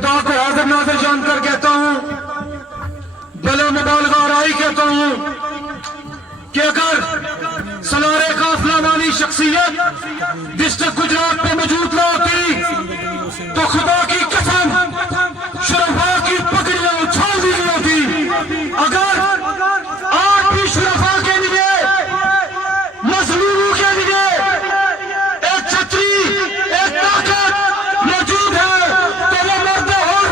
خدا کو حاضر ناظر جان کر کہتا ہوں، بلا مبالغہ آرائی کہتا ہوں کہ اگر سالار قافلہ والی شخصیت ڈسٹرکٹ گجرات میں موجود نہ ہوتی تو خدا کی قسم شرفاء کی پگڑیاں اچھال دی گئی ہوتی۔ اگر آج بھی شرفاء کے لیے، مظلوموں کے لیے ایک چھتری، ایک طاقت موجود ہے تو وہ مرد حر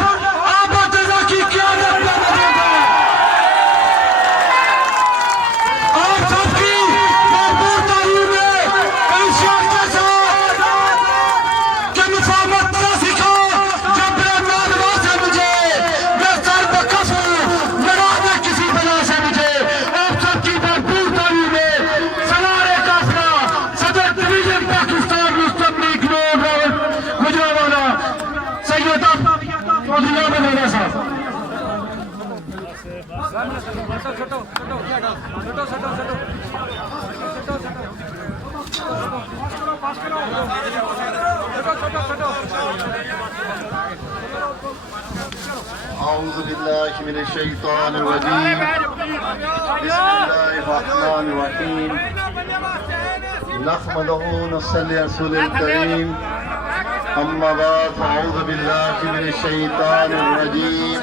آباد رضا کی قیادت میں موجود ہے۔ آپ سب کی بھرپور تعلیم ہے انشاء کے ساتھ کہ مفاہمت نہ سکھا جب میرے مانوا سے مجھے، میں سر بکف ہوں مرا میں کسی بلا سے مجھے۔ آپ سب کی بھرپور تعلیم ہے سالار قافلہ صدر ڈویژن پاکستان مستقبل گجرانوالہ سید چودھری مولانا صاحب۔ اعوذ باللہ من الشیطان الرجیم، بسم اللہ الرحمن الرحیم، نحمدہ ونصلی علی رسول الکریم، اما بعد اعوذ باللہ من الشیطان الرجیم۔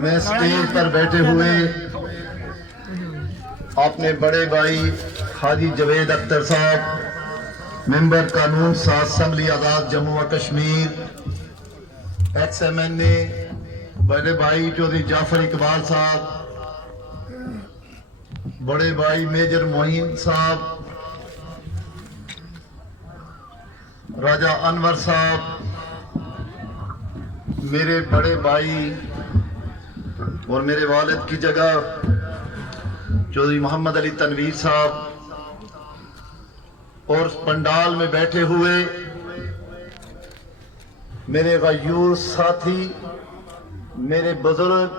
میں سٹیج پر بیٹھے ہوئے اپنے بڑے بھائی حاجی جوید اختر صاحب، ممبر قانون ساز اسمبلی آزاد جموں و کشمیر، ایکس ایم این اے، بڑے بھائی چودھری جعفر اقبال صاحب، بڑے بھائی میجر معین صاحب، راجہ انور صاحب، میرے بڑے بھائی اور میرے والد کی جگہ چودھری محمد علی تنویر صاحب، اور پنڈال میں بیٹھے ہوئے میرے غیور ساتھی، میرے بزرگ،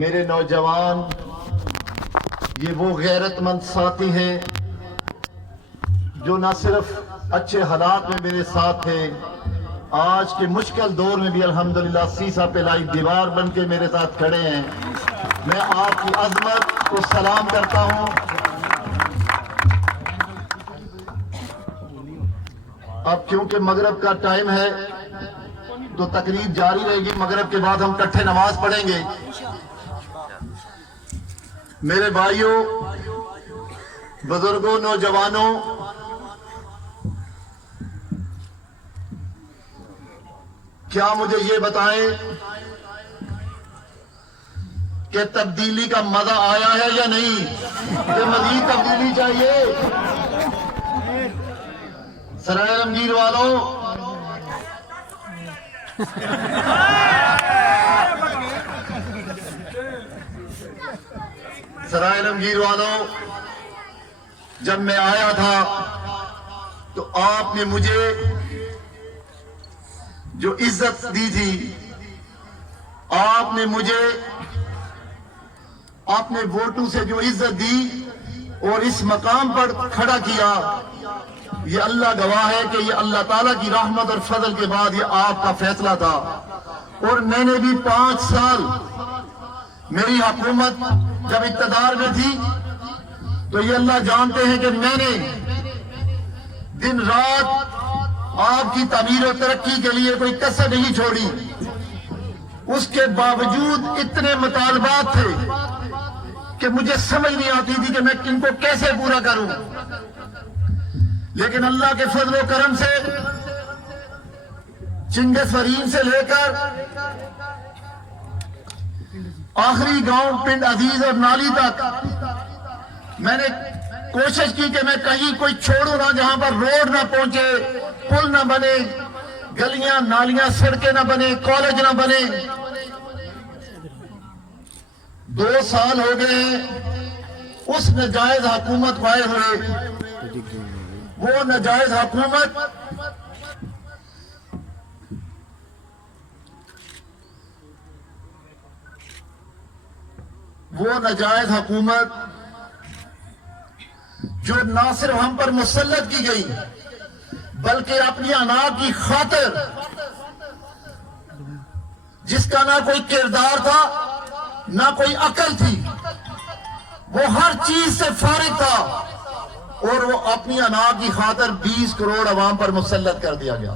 میرے نوجوان، یہ وہ غیرت مند ساتھی ہیں جو نہ صرف اچھے حالات میں میرے ساتھ تھے، آج کے مشکل دور میں بھی الحمدللہ سیسا پہ لائی دیوار بن کے میرے ساتھ کھڑے ہیں۔ میں آپ کی عظمت کو سلام کرتا ہوں۔ اب کیونکہ مغرب کا ٹائم ہے تو تقریب جاری رہے گی، مغرب کے بعد ہم کٹھے نماز پڑھیں گے۔ میرے بھائیوں، بزرگوں، نوجوانوں، کیا مجھے یہ بتائیں کہ تبدیلی کا مزہ آیا ہے یا نہیں؟ کہ مزید تبدیلی چاہیے؟ سرائے عالمگیر والوں، سرائے عالمگیر والوں، جب میں آیا تھا تو آپ نے مجھے جو عزت دی تھی، آپ نے مجھے اپنے ووٹوں سے جو عزت دی اور اس مقام پر کھڑا کیا، یہ اللہ گواہ ہے کہ یہ اللہ تعالیٰ کی رحمت اور فضل کے بعد یہ آپ کا فیصلہ تھا۔ اور میں نے بھی 5 سال میری حکومت جب اقتدار میں تھی تو یہ اللہ جانتے ہیں کہ میں نے دن رات آپ کی تعمیر و ترقی کے لیے کوئی کسر نہیں چھوڑی۔ اس کے باوجود اتنے مطالبات تھے کہ مجھے سمجھ نہیں آتی تھی کہ میں ان کو کیسے پورا کروں، لیکن اللہ کے فضل و کرم سے چنگس فرین سے لے کر آخری گاؤں پنڈ عزیز اور نالی تک میں نے کوشش کی کہ میں کہیں کوئی چھوڑوں نہ جہاں پر روڈ نہ پہنچے، پل نہ بنے، گلیاں نالیاں سڑکیں نہ بنے، کالج نہ بنے۔ 2 سال ہو گئے ہیں اس ناجائز حکومت کو آئے ہوئے۔ وہ ناجائز حکومت جو نہ صرف ہم پر مسلط کی گئی بلکہ اپنی انا کی خاطر، جس کا نہ کوئی کردار تھا نہ کوئی عقل تھی، وہ ہر چیز سے فارغ تھا، اور وہ اپنی انا کی خاطر 20 کروڑ عوام پر مسلط کر دیا گیا۔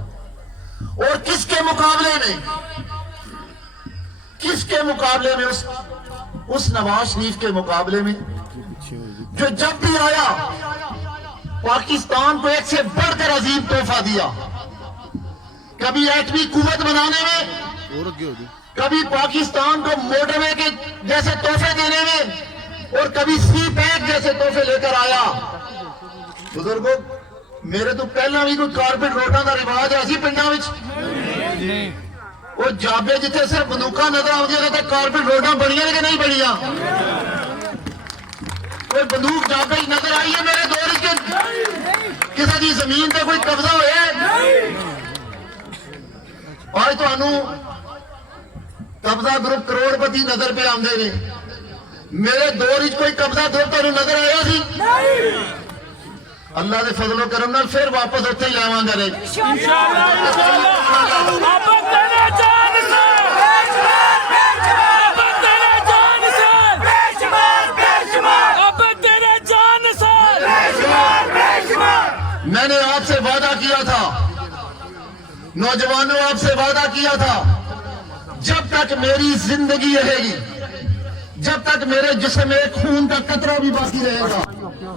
اور کس کے مقابلے میں اس نواز شریف کے مقابلے میں، جو جب بھی آیا پاکستان کو ایک سے بڑھ کر عظیم تحفہ دیا، کبھی ایٹمی قوت بنانے میں، کبھی پاکستان کو موٹر وے کے جیسے تحفے دینے میں، اور کبھی سی پیک جیسے تحفے لے کر آیا۔ بزرگوں، میرے تو پہلا بھی کوئی کارپیٹ روٹاں دا رواج ہے اسی پنڈاں وچ، وہ جابے جتنے صرف بندوقاں نظر آؤندیاں تے کارپیٹ روٹاں بنیاں کہ نہیں بنیاں؟ کوئی بندوق جابے نظر آئی ہے میرے دور کے کسی دی زمین تے کوئی قبضہ ہویا ہے؟ آج تو انو قبضہ گروپ کروڑ پتی نظر پہ آمدے نے، میرے دور وچ کوئی قبضہ گروپ تانوں نظر آیا سی؟ اللہ دے فضل و کرم نال پھر واپس اتھے ہی لاواں گے۔ میں نے آپ سے وعدہ کیا تھا، نوجوانوں آپ سے وعدہ کیا تھا، جب تک میری زندگی رہے گی، جب تک میرے جسم میں خون کا قطرہ بھی باقی رہے گا،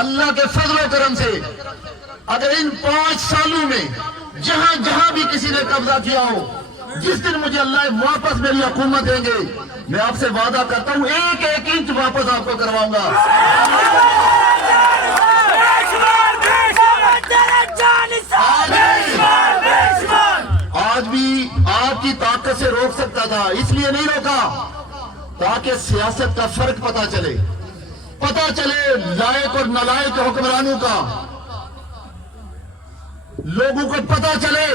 اللہ کے فضل و کرم سے اگر ان 5 سالوں میں جہاں جہاں بھی کسی نے قبضہ کیا ہو، جس دن مجھے اللہ واپس میری حکومت دیں گے، میں آپ سے وعدہ کرتا ہوں 1-1 انچ واپس آپ کو کرواؤں گا۔ آج بھی آپ کی طاقت سے روک سکتا تھا، اس لیے نہیں روکا تاکہ سیاست کا فرق پتا چلے لائق اور نالائق حکمرانوں کا، لوگوں کو پتا چلے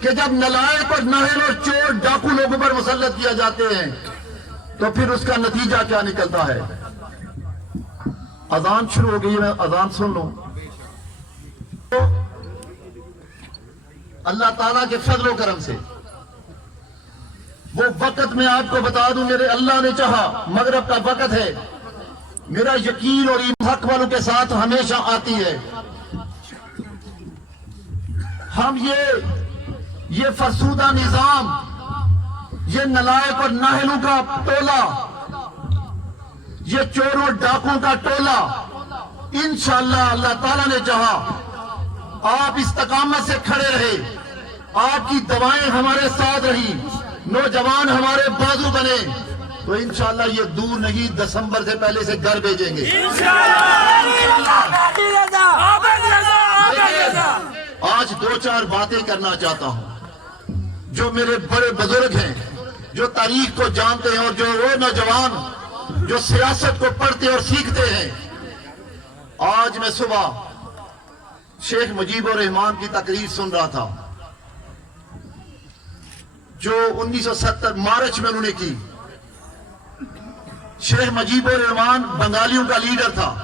کہ جب نالائق اور نااہل اور چور ڈاکو لوگوں پر مسلط کیا جاتے ہیں تو پھر اس کا نتیجہ کیا نکلتا ہے۔ اذان شروع ہو گئی، میں اذان سن لوں۔ اللہ تعالیٰ کے فضل و کرم سے وہ وقت میں آپ کو بتا دوں، میرے اللہ نے چاہا مغرب کا وقت ہے، میرا یقین اور ایمان حق والوں کے ساتھ ہمیشہ آتی ہے۔ ہم یہ فرسودہ نظام، یہ نالائق اور نااہلوں کا ٹولہ، یہ چوروں ڈاکوں کا ٹولہ، انشاءاللہ اللہ تعالیٰ نے چاہا آپ استقامت سے کھڑے رہے، آپ کی دعائیں ہمارے ساتھ رہی، نوجوان ہمارے بازو بنے، تو انشاءاللہ یہ دور نہیں، دسمبر سے پہلے سے گھر بھیجیں گے۔ آج 2-4 باتیں کرنا چاہتا ہوں۔ جو میرے بڑے بزرگ ہیں، جو تاریخ کو جانتے ہیں، اور جو وہ نوجوان جو سیاست کو پڑھتے اور سیکھتے ہیں، آج میں صبح شیخ مجیب الرحمان کی تقریر سن رہا تھا جو 1970 مارچ میں انہوں نے کی۔ شیخ مجیب الرحمان بنگالیوں کا لیڈر تھا۔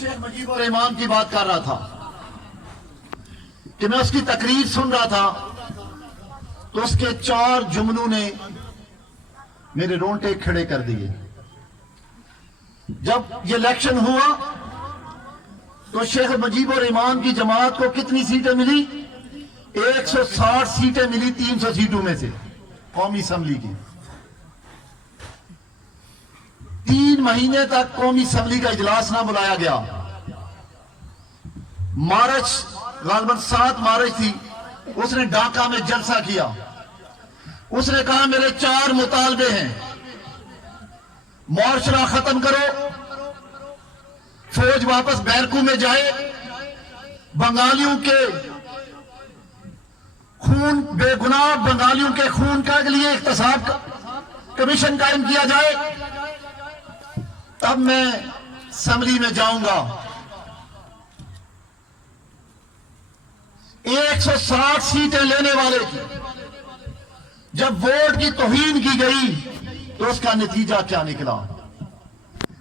شیخ مجیب الرحمان کی بات کر رہا تھا کہ میں اس کی تقریر سن رہا تھا تو اس کے 4 جملوں نے میرے رونٹے کھڑے کر دیے۔ جب یہ الیکشن ہوا تو شیخ مجیب الرحمان کی جماعت کو کتنی سیٹیں ملی؟ 160 سیٹیں ملی 300 سیٹوں میں سے قومی اسمبلی کی۔ 3 مہینے تک قومی اسمبلی کا اجلاس نہ بلایا گیا۔ مارچ غالباً 7 مارچ تھی، اس نے ڈھاکہ میں جلسہ کیا۔ اس نے کہا میرے 4 مطالبے ہیں، معاشرہ ختم کرو، فوج واپس بیرکو میں جائے, بنگالیوں کے خون, بے گناہ بنگالیوں کے خون کے لیے احتساب کمیشن قائم کیا جائے, تب میں اسمبلی میں جاؤں گا. 160 سیٹیں لینے والے کی جب ووٹ کی توہین کی گئی تو اس کا نتیجہ کیا نکلا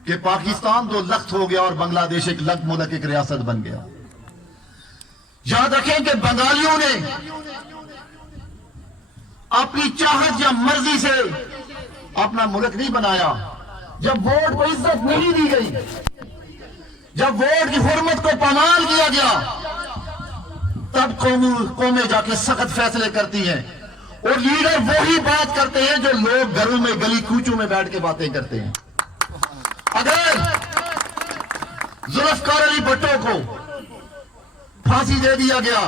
کہ پاکستان 2 لخت ہو گیا اور بنگلہ دیش ایک لخت ملک, ایک ریاست بن گیا. یاد رکھیں کہ بنگالیوں نے اپنی چاہت یا مرضی سے اپنا ملک نہیں بنایا. جب ووٹ کو عزت نہیں دی گئی, جب ووٹ کی حرمت کو پامال کیا گیا, تب قومیں جا کے سخت فیصلے کرتی ہیں, اور لیڈر وہی بات کرتے ہیں جو لوگ گھروں میں گلی کوچوں میں بیٹھ کے باتیں کرتے ہیں. اگر ذوالفقار علی بھٹو کو پھانسی دے دیا گیا,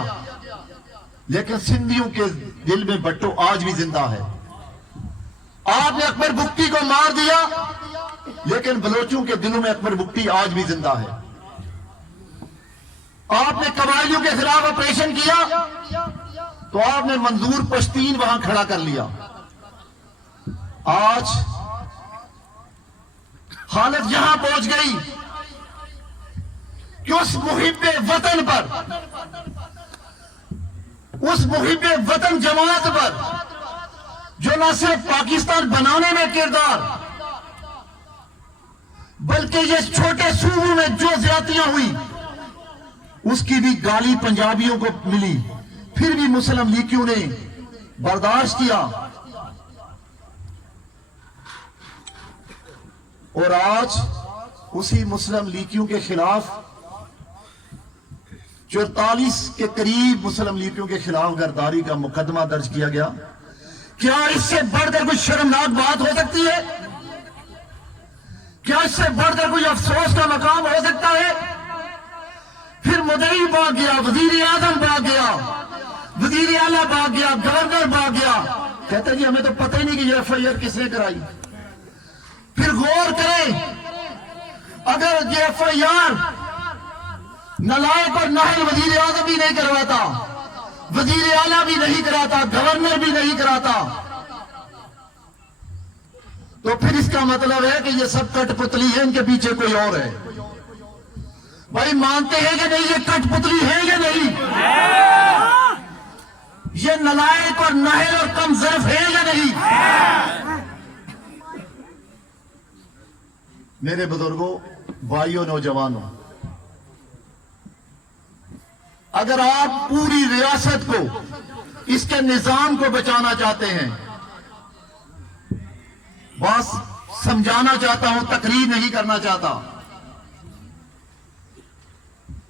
لیکن سندھیوں کے دل میں بھٹو آج بھی زندہ ہے. آپ نے اکبر بگٹی کو مار دیا, لیکن بلوچوں کے دلوں میں اکبر بگٹی آج بھی زندہ ہے. آپ نے قبائلیوں کے خلاف آپریشن کیا تو آپ نے منظور پشتین وہاں کھڑا کر لیا. آج حالت یہاں پہنچ گئی کہ اس محب وطن پر, اس محب وطن جماعت پر جو نہ صرف پاکستان بنانے میں کردار, بلکہ یہ چھوٹے صوبوں میں جو زیادتیاں ہوئی اس کی بھی گالی پنجابیوں کو ملی, پھر بھی مسلم لیگیوں نے برداشت کیا. اور آج اسی مسلم لیگیوں کے خلاف 44 کے قریب مسلم لیگیوں کے خلاف غداری کا مقدمہ درج کیا گیا. کیا اس سے بڑھ کر کوئی شرمناک بات ہو سکتی ہے؟ کیا اس سے بڑھ کر کوئی افسوس کا مقام ہو سکتا ہے؟ پھر مدعی بھاگ گیا, وزیر اعظم بھاگ گیا, وزیر اعلیٰ بھاگ گیا, گورنر بھاگ گیا, کہتے جی ہمیں تو پتہ ہی نہیں کہ یہ ایف آئی آر کس نے کرائی. پھر غور کریں, اگر یہ ایف آئی آر نالائق اور نااہل وزیر اعظم بھی نہیں کرواتا, وزیر اعلیٰ بھی نہیں کراتا, گورنر بھی نہیں کراتا, تو پھر اس کا مطلب ہے کہ یہ سب کٹ پتلی ہے, ان کے پیچھے کوئی اور ہے. بھائی مانتے ہیں کہ نہیں یہ کٹ پتلی ہے یا نہیں؟ یہ نالائق اور نااہل اور کم ظرف ہے یا نہیں؟ میرے بزرگوں, بھائیوں, نوجوانوں, اگر آپ پوری ریاست کو, اس کے نظام کو بچانا چاہتے ہیں, بس سمجھانا چاہتا ہوں, تقریر نہیں کرنا چاہتا,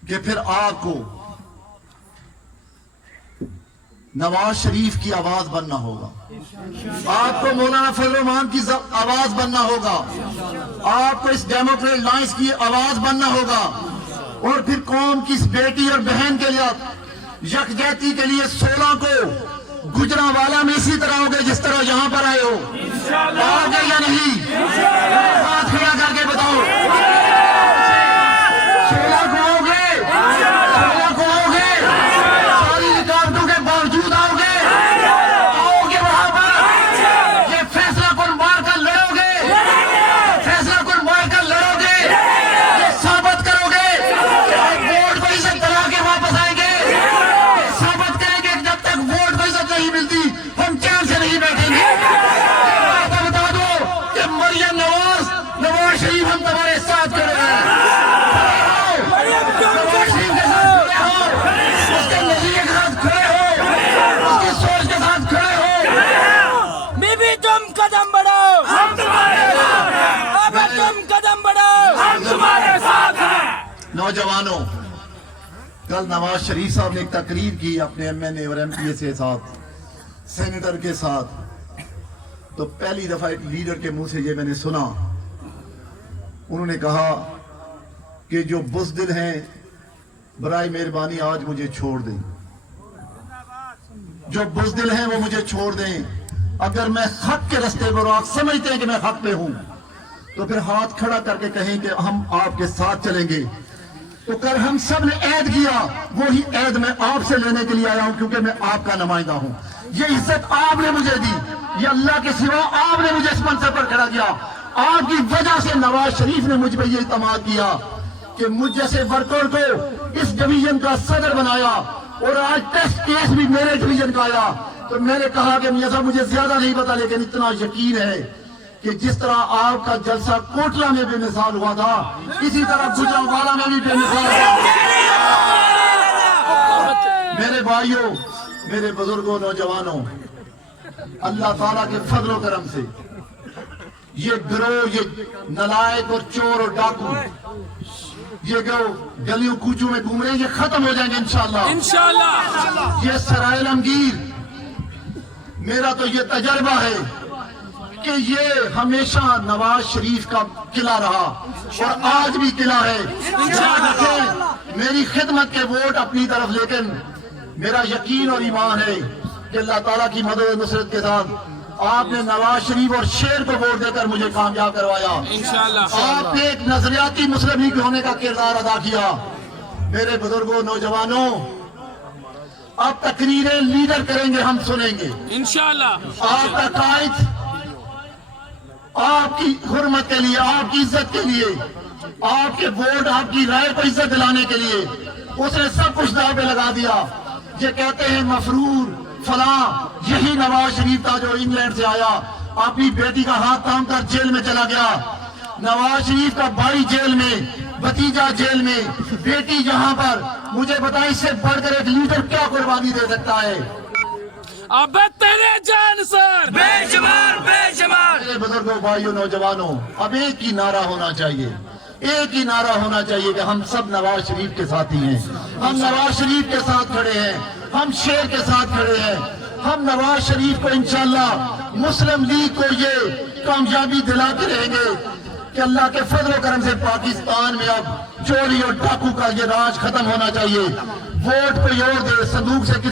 کہ پھر آپ کو نواز شریف کی آواز بننا ہوگا, آپ کو مولانا فضل الرحمان کی آواز بننا ہوگا, آپ کو اس ڈیموکریٹ لائنس کی آواز بننا ہوگا, اور پھر قوم کی اس بیٹی اور بہن کے لیے یکجہتی کے لیے 16 کو گجرانوالہ میں اسی طرح ہوگے جس طرح یہاں پر آئے ہو. آؤ گے یا نہیں؟ ہاتھ کھڑا کر کے بتاؤ. 16 کو آؤ گے؟ 16 کو آؤ گے؟ ساری رکاوٹوں کے باوجود آؤ گے؟ آؤ گے وہاں پر؟ یہ فیصلہ کن مار کر لڑو گے؟ فیصلہ کن مار کر لڑو گے؟ یہ ثابت کرو گے کہ آپ ووٹ کو عزت دلا کے واپس آئیں گے؟ یہ ثابت کریں گے کہ جب تک ووٹ کو عزت نہیں ملتی ہم چین سے نہیں بیٹھیں گے. بتا دو کہ مریم نواز شریف ہم تمہارے ساتھ کھڑے ہیں. نواز شریف کے ساتھ کھڑے ہو, اس کے نظریے کے ساتھ کھڑے ہو, اس کی سوچ کے ساتھ کھڑے ہو. بی بی تم قدم بڑھاؤ, ہم تمہارے ساتھ ہیں. اب تم قدم بڑھاؤ, ہم تمہارے ساتھ ہیں. نوجوانوں, کل نواز شریف صاحب نے ایک تقریر کی اپنے ایم این اے اور ایم پی اے کے ساتھ, سینیٹر کے ساتھ, تو پہلی دفعہ ایک لیڈر کے منہ سے یہ میں نے سنا. انہوں نے کہا کہ جو بزدل ہیں برائے مہربانی آج مجھے چھوڑ دیں, جو بزدل ہیں وہ مجھے چھوڑ دیں. اگر میں حق کے رستے پر, آپ سمجھتے ہیں کہ میں حق پہ ہوں, تو پھر ہاتھ کھڑا کر کے کہیں کہ ہم آپ کے ساتھ چلیں گے. تو کل ہم سب نے عہد کیا, وہی عہد میں آپ سے لینے کے لیے آیا ہوں, کیونکہ میں آپ کا نمائندہ ہوں. یہ عزت آپ نے مجھے دی, یہ اللہ کے سوا آپ نے مجھے اس منصب پر کھڑا کیا. آپ کی وجہ سے نواز شریف نے مجھ پہ یہ اعتماد کیا کہ مجھ جیسے ورکر کو اس ڈویژن کا صدر بنایا, اور آج ٹیسٹ کیس بھی میرے ڈویژن کا آیا. تو میں نے کہا کہ میاں صاحب مجھے زیادہ نہیں پتا, لیکن اتنا یقین ہے کہ جس طرح آپ کا جلسہ کوٹلہ میں بے مثال ہوا تھا, اسی طرح گجرانوالہ میں بھی بے مثال ہوا. میرے بھائیوں, میرے بزرگوں, نوجوانوں, اللہ تعالیٰ کے فضل و کرم سے یہ گروہ, یہ نلائق اور چور اور ڈاکو, یہ گروہ گلیوں کوچوں میں گھوم رہے ہیں, یہ ختم ہو جائیں گے انشاءاللہ. یہ سرائے علمگیر, میرا تو یہ تجربہ ہے کہ یہ ہمیشہ نواز شریف کا قلعہ رہا اور آج بھی قلعہ ہے. یاد رکھیں میری خدمت کے ووٹ اپنی طرف, لیکن میرا یقین اور ایمان ہے کہ اللہ تعالیٰ کی مدد و نصرت کے ساتھ آپ نے نواز شریف اور شیر کو ووٹ دے کر مجھے کامیاب کروایا. آپ نے ایک نظریاتی مسلم لیگ ہونے کا کردار ادا کیا. میرے بزرگوں, نوجوانوں, آپ تقریریں لیڈر کریں گے, ہم سنیں گے انشاءاللہ. آپ کا قائد آپ کی حرمت کے لیے, آپ کی عزت کے لیے, آپ کے ووٹ, آپ کی رائے کو عزت دلانے کے لیے اس نے سب کچھ داؤ پہ لگا دیا. یہ کہتے ہیں مفرور فلاں, یہی نواز شریف تھا جو انگلینڈ سے آیا, اپنی بیٹی کا ہاتھ تھام کر جیل میں چلا گیا. نواز شریف کا بھائی جیل میں, بھتیجا جیل میں, بیٹی یہاں پر. مجھے بتائیں اس سے بڑھ کر ایک لیڈر کیا قربانی دے سکتا ہے؟ اب تیرے جان سر بے شمار, بے شمار. میرے بزرگوں, بھائیوں, نوجوانوں, اب ایک ہی نعرہ ہونا چاہیے, ایک ہی نعرہ ہونا چاہیے کہ ہم سب نواز شریف کے ساتھی ہیں, ہم نواز شریف کے ساتھ کھڑے ہیں, ہم شیر کے ساتھ کھڑے ہیں. ہم نواز شریف کو انشاءاللہ مسلم لیگ کو یہ کامیابی دلاتے رہیں گے کہ اللہ کے فضل و کرم سے پاکستان میں اب چوری اور ڈاکو کا یہ راج ختم ہونا چاہیے. ووٹ کوئی اور دے, صندوق سے